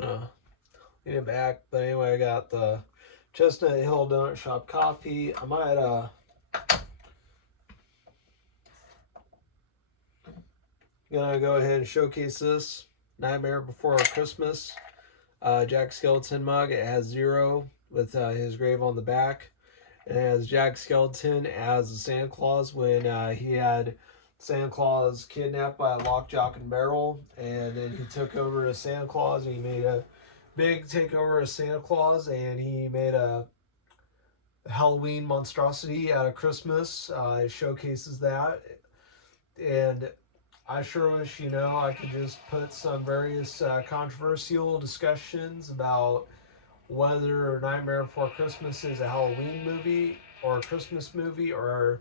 Uh, Get it back. But anyway, I got the Chestnut Hill Donut Shop coffee. I might gonna go ahead and showcase this Nightmare Before Christmas Jack Skeleton mug. It has zero with his grave on the back. It has Jack Skeleton as the Santa Claus when he had Santa Claus kidnapped by a lockjaw and barrel, and then he took over as Santa Claus and he made a big takeover as Santa Claus, and he made a Halloween monstrosity out of Christmas. It showcases that, and I sure wish, I could just put some various controversial discussions about whether Nightmare Before Christmas is a Halloween movie or a Christmas movie or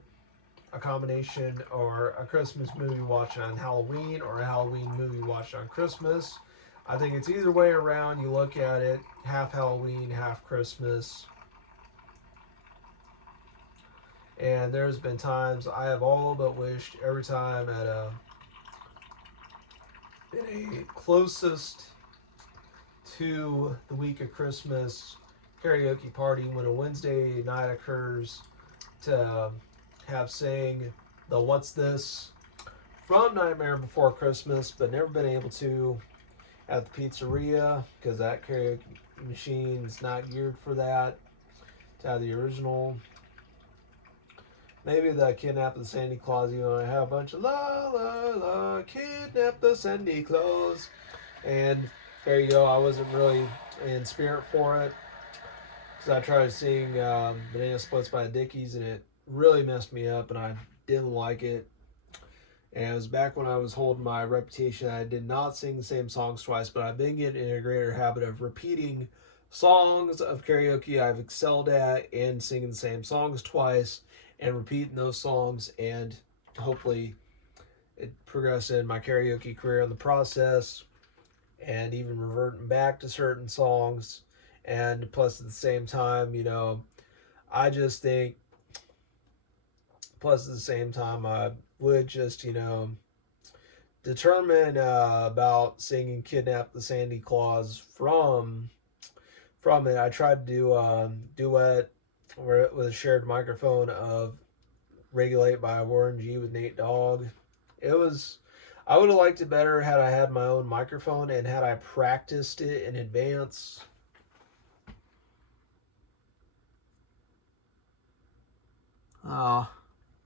a combination, or a Christmas movie watched on Halloween or a Halloween movie watched on Christmas. I think it's either way around. You look at it, half Halloween, half Christmas. And there's been times I have all but wished every time at a closest to the week of Christmas karaoke party when a Wednesday night occurs to have sang the What's This from Nightmare Before Christmas, but never been able to at the pizzeria because that karaoke machine is not geared for that. To have the original. Maybe the Kidnap the Sandy Claus, I have a bunch of la la la, kidnap the Sandy Claus. And there you go, I wasn't really in spirit for it because I tried to sing Banana Splits by the Dickies and it really messed me up and I didn't like it. And it was back when I was holding my reputation. I did not sing the same songs twice, but I've been getting in a greater habit of repeating songs of karaoke I've excelled at and singing the same songs twice and repeating those songs, and hopefully it progressed in my karaoke career in the process, and even reverting back to certain songs. And plus, at the same time, I just think, plus at the same time, I would just, determine about singing "Kidnap the Sandy Claus" from it. I tried to do duet with a shared microphone of "Regulate" by Warren G with Nate Dogg. It was. I would have liked it better had I had my own microphone and had I practiced it in advance. Oh,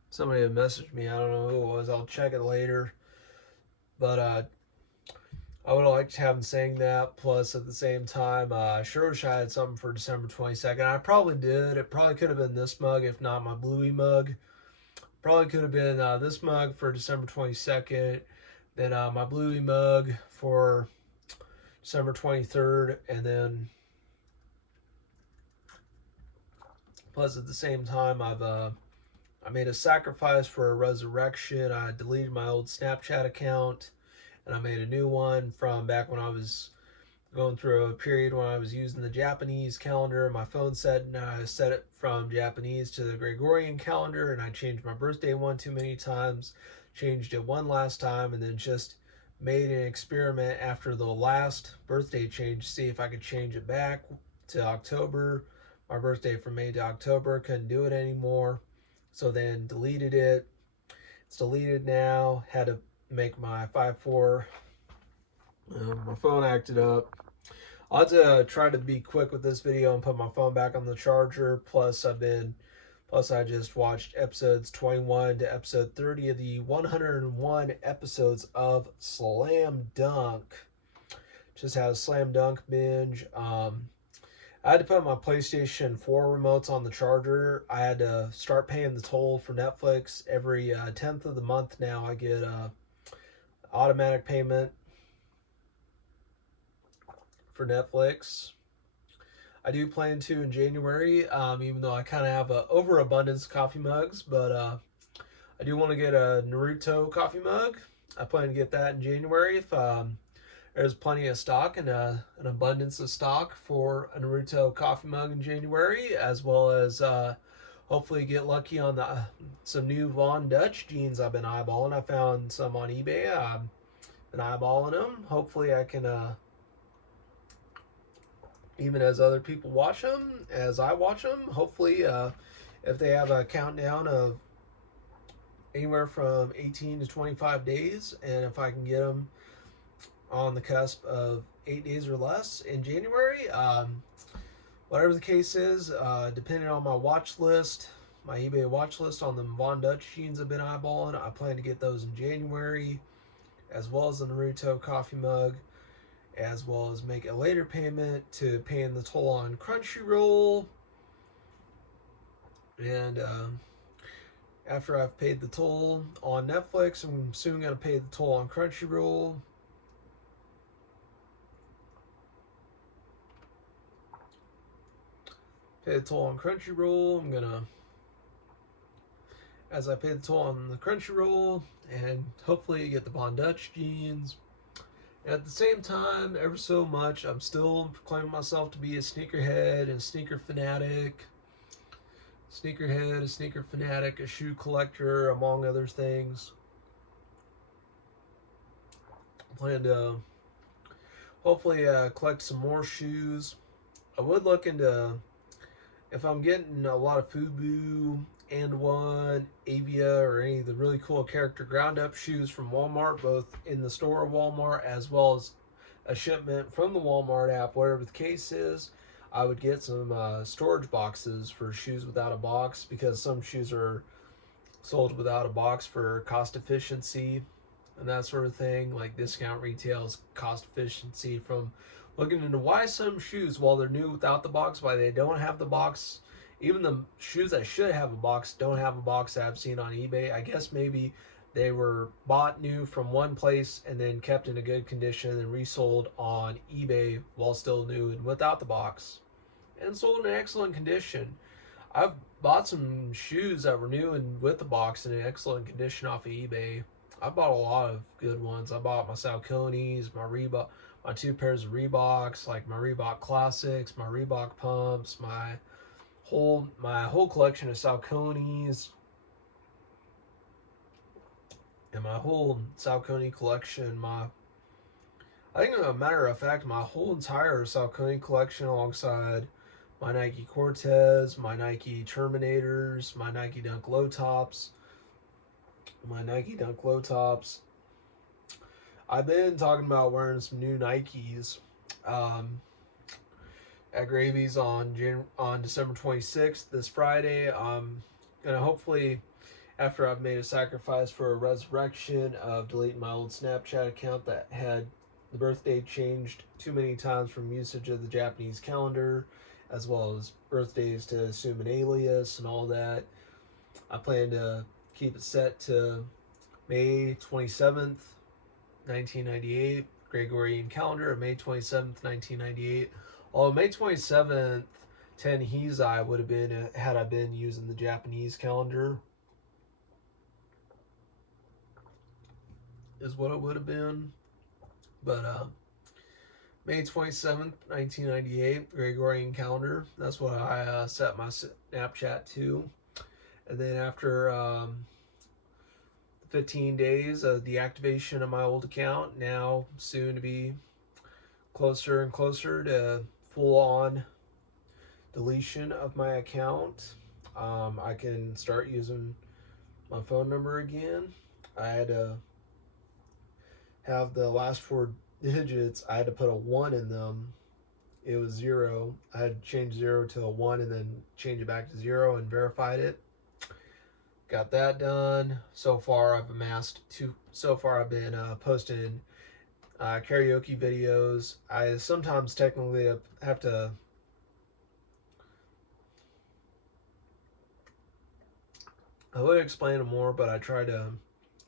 somebody had messaged me. I don't know who it was. I'll check it later. But I would have liked to have him saying that. Plus, at the same time, I sure wish I had something for December 22nd. I probably did. It probably could have been this mug, if not my Bluey mug. Probably could have been this mug for December 22nd. Then my Bluey mug for December 23rd. And then, plus, at the same time, I made a sacrifice for a resurrection. I deleted my old Snapchat account and I made a new one from back when I was going through a period when I was using the Japanese calendar. My phone set, and I set it from Japanese to the Gregorian calendar, and I changed my birthday one too many times, changed it one last time, and then just made an experiment after the last birthday change to see if I could change it back to October. My birthday from May to October, couldn't do it anymore. So then deleted it. It's deleted now. Had to make my 5-4. My phone acted up. I'll have to try to be quick with this video and put my phone back on the charger. Plus I just watched episodes 21 to episode 30 of the 101 episodes of Slam Dunk. Just had a Slam Dunk binge. I had to put my PlayStation 4 remotes on the charger. I had to start paying the toll for Netflix. Every 10th of the month now I get automatic payment for Netflix. I do plan to in January, even though I kind of have an overabundance of coffee mugs, but I do want to get a Naruto coffee mug. I plan to get that in January if there's plenty of stock and an abundance of stock for a Naruto coffee mug in January, as well as hopefully get lucky on some new Von Dutch jeans I've been eyeballing. I found some on eBay. I've been eyeballing them. Hopefully I can even as other people watch them, as I watch them. Hopefully, if they have a countdown of anywhere from 18 to 25 days, and if I can get them on the cusp of 8 days or less in January, whatever the case is, depending on my watch list, my eBay watch list on the Von Dutch jeans I've been eyeballing, I plan to get those in January, as well as the Naruto coffee mug, as well as make a later payment to paying the toll on Crunchyroll. And after I've paid the toll on Netflix, I'm soon going to pay the toll on Crunchyroll. Pay the toll on Crunchyroll. I'm going to, as I pay the toll on the Crunchyroll, and hopefully get the Von Dutch jeans. And at the same time, ever so much, I'm still claiming myself to be a sneakerhead and a sneaker fanatic. Sneakerhead, a sneaker fanatic, a shoe collector, among other things. I plan to hopefully collect some more shoes. I would look into, if I'm getting a lot of Fubu, And One, Avia, or any of the really cool character ground up shoes from Walmart, both in the store of Walmart as well as a shipment from the Walmart app, whatever the case is, I would get some storage boxes for shoes without a box, because some shoes are sold without a box for cost efficiency and that sort of thing, like discount retails, cost efficiency from looking into why some shoes, while they're new without the box, why they don't have the box. Even the shoes that should have a box don't have a box that I've seen on eBay. I guess maybe they were bought new from one place and then kept in a good condition and resold on eBay while still new and without the box, and sold in excellent condition. I've bought some shoes that were new and with the box in an excellent condition off of eBay. I bought a lot of good ones. I bought my Sauconys, my Reebok, my two pairs of Reeboks, like my Reebok Classics, my Reebok Pumps, my whole collection of Sauconys, and my whole Saucony collection. I think, as a matter of fact, my whole entire Saucony collection, alongside my Nike Cortez, my Nike Terminators, my Nike Dunk Low Tops, I've been talking about wearing some new Nikes at Gravy's on December 26th, this Friday. I'm gonna hopefully, after I've made a sacrifice for a resurrection of deleting my old Snapchat account that had the birthday changed too many times from usage of the Japanese calendar, as well as birthdays to assume an alias and all that, I plan to keep it set to May 27th, 1998, Gregorian calendar of May 27th, 1998. Although May 27th, Tenheisai would have been, had I been using the Japanese calendar, is what it would have been. But May 27th, 1998, Gregorian calendar. That's what I set my Snapchat to. And then after 15 days of deactivation of my old account, now soon to be closer and closer to full-on deletion of my account, I can start using my phone number again. I had to have the last four digits, I had to put a 1 in them. It was 0. I had to change 0 to a 1 and then change it back to 0 and verified it. Got that done. So far I've been posting karaoke videos. I sometimes technically have to I would explain them more, but I try to,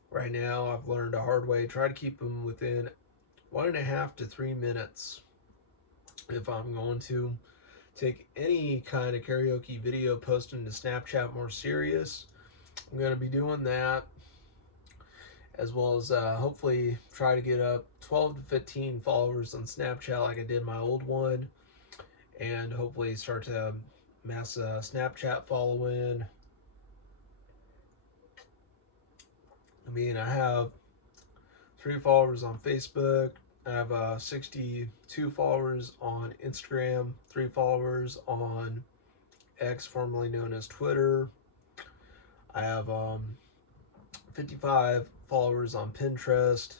right now I've learned a hard way, try to keep them within 1.5 to 3 minutes if I'm going to take any kind of karaoke video posting to Snapchat more serious. I'm going to be doing that, as well as hopefully try to get up 12 to 15 followers on Snapchat like I did my old one, and hopefully start to mass Snapchat following. I mean, I have 3 followers on Facebook, I have 62 followers on Instagram, 3 followers on X, formerly known as Twitter. I have 55 followers on Pinterest.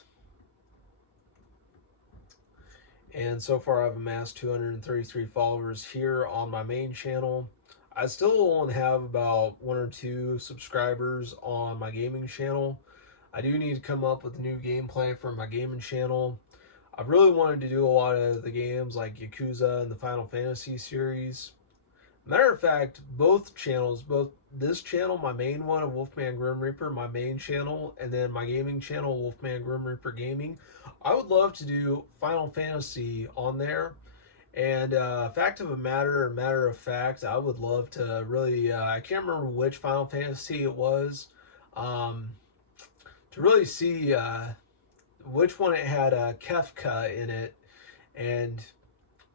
And so far, I've amassed 233 followers here on my main channel. I still only have about 1 or 2 subscribers on my gaming channel. I do need to come up with a new gameplay for my gaming channel. I really wanted to do a lot of the games like Yakuza and the Final Fantasy series. Matter of fact, both channels, both this channel, my main one of Wolfman Grim Reaper, my main channel, and then my gaming channel, Wolfman Grim Reaper Gaming, I would love to do Final Fantasy on there. And fact of a matter, matter of fact, I would love to really, I can't remember which Final Fantasy it was, um, to really see which one it had Kefka in it. And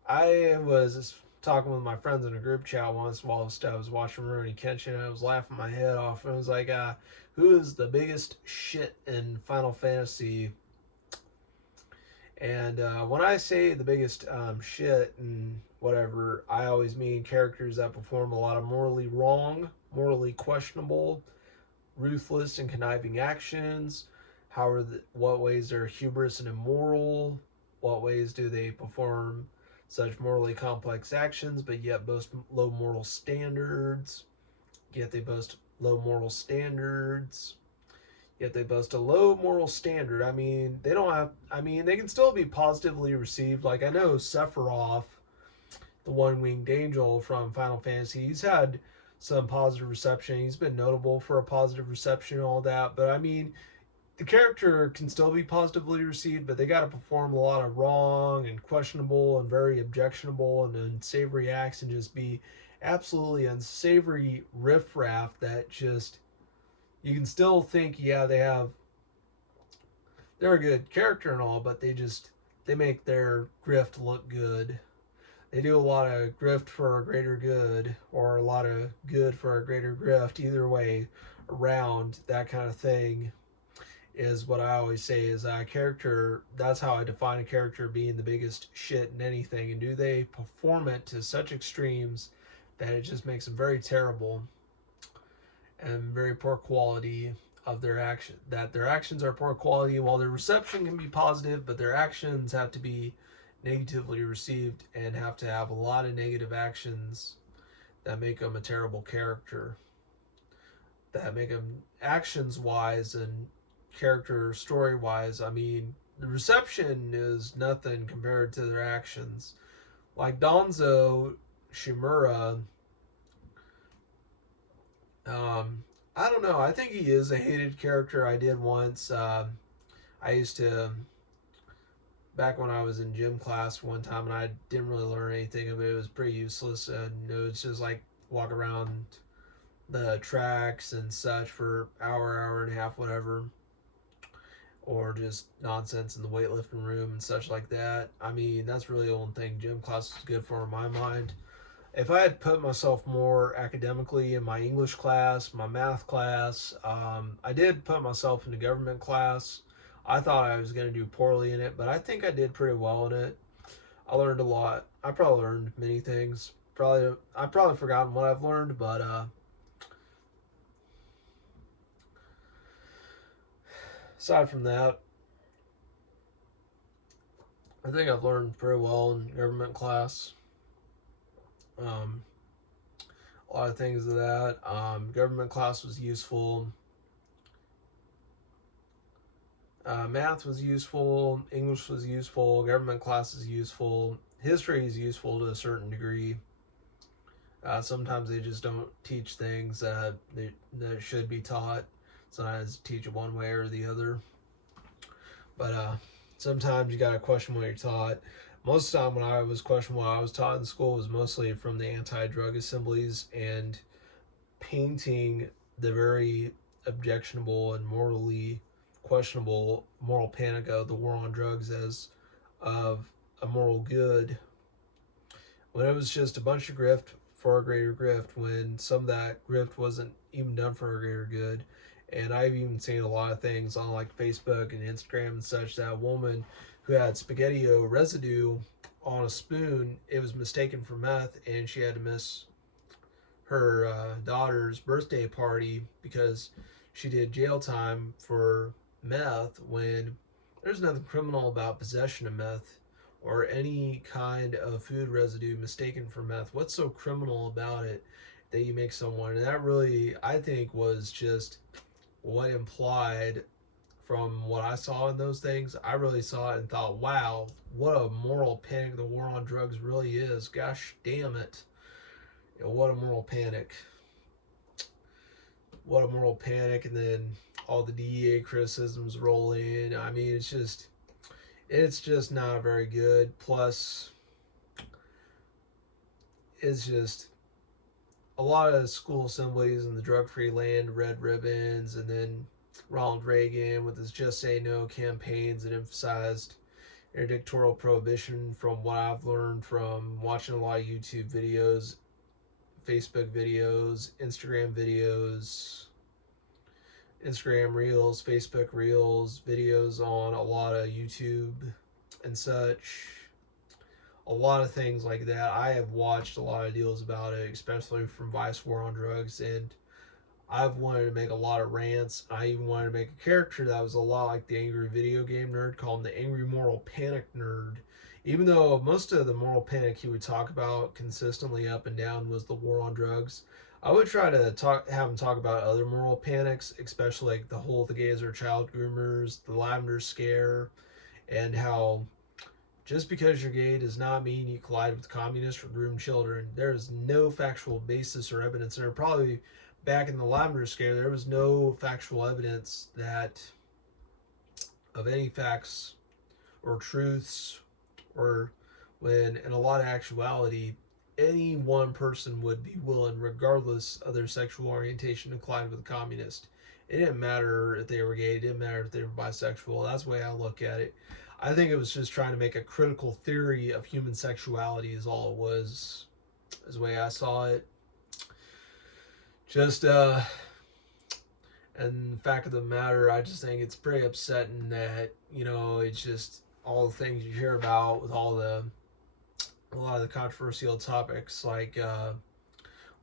I was talking with my friends in a group chat once while I was watching Rurouni Kenshin, and I was laughing my head off. And I was like, who is the biggest shit in Final Fantasy? And when I say the biggest shit and whatever, I always mean characters that perform a lot of morally wrong, morally questionable, ruthless and conniving actions. What ways are hubris and immoral? What ways do they perform such morally complex actions, but yet boast low moral standards? Yet they boast low moral standards. Yet they boast a low moral standard. I mean, they don't have. I mean, they can still be positively received. Like I know Sephiroth, the one-winged angel from Final Fantasy, he's had some positive reception. He's been notable for a positive reception and all that. But I mean, the character can still be positively received, but they got to perform a lot of wrong and questionable and very objectionable and unsavory acts and just be absolutely unsavory riffraff that just you can still think, yeah, they're a good character and all, but they make their grift look good. They do a lot of grift for a greater good, or a lot of good for a greater grift. Either way around, that kind of thing is what I always say is a character. That's how I define a character being the biggest shit in anything. And do they perform it to such extremes that it just makes them very terrible and very poor quality of their action, that their actions are poor quality while their reception can be positive, but their actions have to be negatively received and have to have a lot of negative actions that make them a terrible character, that make them actions wise and character story wise. I mean, the reception is nothing compared to their actions. Like Donzo Shimura, I don't know. I think he is a hated character. I did once. I used to, back when I was in gym class one time, and I didn't really learn anything of it. It was pretty useless, and it was just like walk around the tracks and such for hour and a half, whatever, or just nonsense in the weightlifting room and such like that. I mean, that's really the only thing gym class was good for in my mind. If I had put myself more academically in my English class, my math class, I did put myself into government class. I thought I was going to do poorly in it, but I think I did pretty well in it. I learned a lot. I probably learned many things. I've probably forgotten what I've learned, but aside from that, I think I've learned pretty well in government class. A lot of things of that. Government class was useful. Math was useful. English was useful. Government class is useful. History is useful to a certain degree. Sometimes they just don't teach things that should be taught. Sometimes teach it one way or the other. But sometimes you gotta question what you're taught. Most of the time when I was questioning what I was taught in school was mostly from the anti-drug assemblies and painting the very objectionable and morally questionable moral panic of the war on drugs as of a moral good, when it was just a bunch of grift for a greater grift, when some of that grift wasn't even done for a greater good. And I've even seen a lot of things on like Facebook and Instagram and such, that woman who had spaghettio residue on a spoon. It was mistaken for meth, and she had to miss her daughter's birthday party because she did jail time for meth when there's nothing criminal about possession of meth or any kind of food residue mistaken for meth. What's so criminal about it that you make someone? And that really, I think, was just what implied from what I saw in those things. I really saw it and thought, wow, what a moral panic the war on drugs really is. Gosh damn it. You know, what a moral panic. What a moral panic. And then all the DEA criticisms roll in. I mean, it's just not very good. Plus, it's just a lot of school assemblies in the drug-free land, red ribbons, and then Ronald Reagan with his Just Say No campaigns that emphasized interdictatorial prohibition. From what I've learned from watching a lot of YouTube videos, Facebook videos, Instagram Reels, Facebook Reels, videos on a lot of YouTube and such. A lot of things like that. I have watched a lot of deals about it, especially from Vice War on Drugs, and I've wanted to make a lot of rants. I even wanted to make a character that was a lot like the angry video game nerd, called him the angry moral panic nerd. Even though most of the moral panic he would talk about consistently up and down was the war on drugs, I would try to have him talk about other moral panics, especially like the whole the gays are child groomers, the lavender scare, and how just because you're gay does not mean you collide with communists or groom children. There is no factual basis or evidence. There probably back in the lavender scare, there was no factual evidence that of any facts or truths, or when in a lot of actuality, any one person would be willing, regardless of their sexual orientation, to collide with a communist. It didn't matter if they were gay. It didn't matter if they were bisexual. That's the way I look at it. I think it was just trying to make a critical theory of human sexuality is all it was, is the way I saw it. Just, and the fact of the matter, I just think it's pretty upsetting that, you know, it's just all the things you hear about with a lot of the controversial topics, like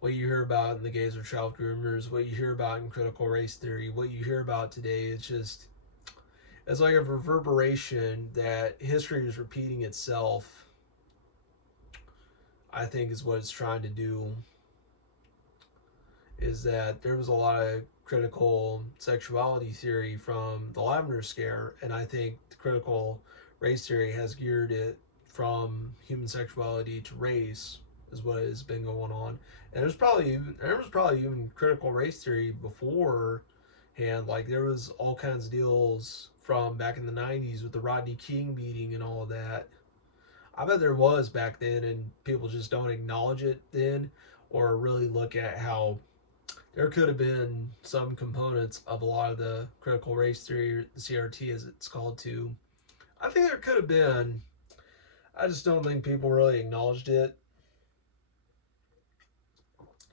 what you hear about in the gays or child groomers, what you hear about in critical race theory, what you hear about today. It's like a reverberation that history is repeating itself, I think is what it's trying to do. Is that there was a lot of critical sexuality theory from the lavender scare, and I think the critical race theory has geared it from human sexuality to race, is what has been going on. And there was probably even critical race theory beforehand. Like there was all kinds of deals from back in the 90s with the Rodney King beating and all of that. I bet there was back then, and people just don't acknowledge it then, or really look at how there could have been some components of a lot of the critical race theory, the CRT as it's called, too. I think there could have been. I just don't think people really acknowledged it.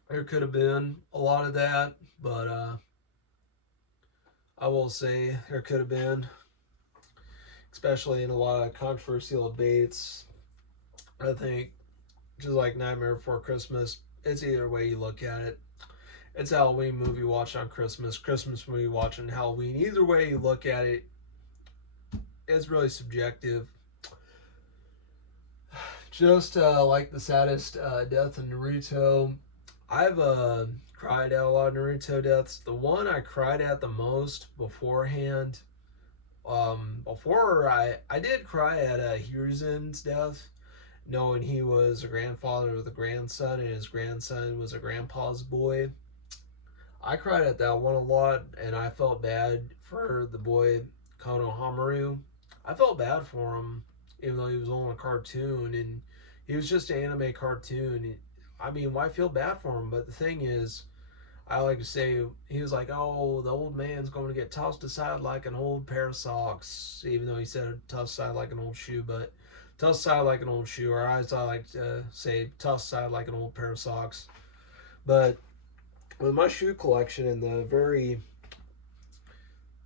There could have been a lot of that, but I will say there could have been, especially in a lot of controversial debates. I think, just like Nightmare Before Christmas, it's either way you look at it. It's a Halloween movie watched on Christmas, Christmas movie watched on Halloween. Either way you look at it, it's really subjective. Just like the saddest death in Naruto, I've cried at a lot of Naruto deaths. The one I cried at the most beforehand, before I did cry at Hiruzen's death, knowing he was a grandfather with a grandson, and his grandson was a grandpa's boy. I cried at that one a lot, and I felt bad for the boy Konohamaru. I felt bad for him, even though he was on a cartoon, and he was just an anime cartoon. I mean, why feel bad for him? But the thing is, I like to say, he was like, oh, the old man's going to get tossed aside like an old pair of socks, even though he said tossed aside like an old shoe, but tossed aside like an old shoe, or I like to say tossed aside like an old pair of socks. But with my shoe collection and the very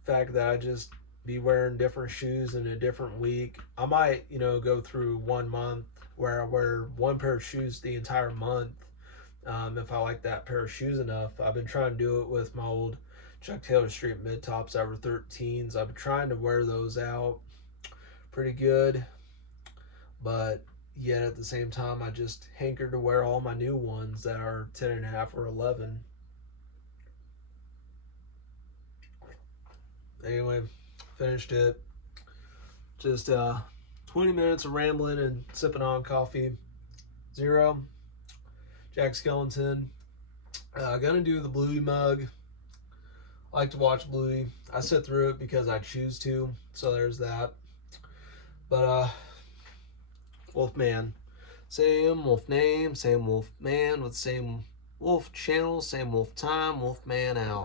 fact that I just be wearing different shoes in a different week. I might, go through 1 month where I wear one pair of shoes the entire month, if I like that pair of shoes enough. I've been trying to do it with my old Chuck Taylor Street mid tops ever 13s. I've been trying to wear those out pretty good, but yet at the same time, I just hanker to wear all my new ones that are 10 and a half or 11. Anyway, finished it. Just 20 minutes of rambling and sipping on coffee. Zero. Jack Skellington. Gonna do the Bluey mug. I like to watch Bluey. I sit through it because I choose to, so there's that. But Wolfman. Same wolf name, same wolf man with same wolf channel, same wolf time, Wolfman out.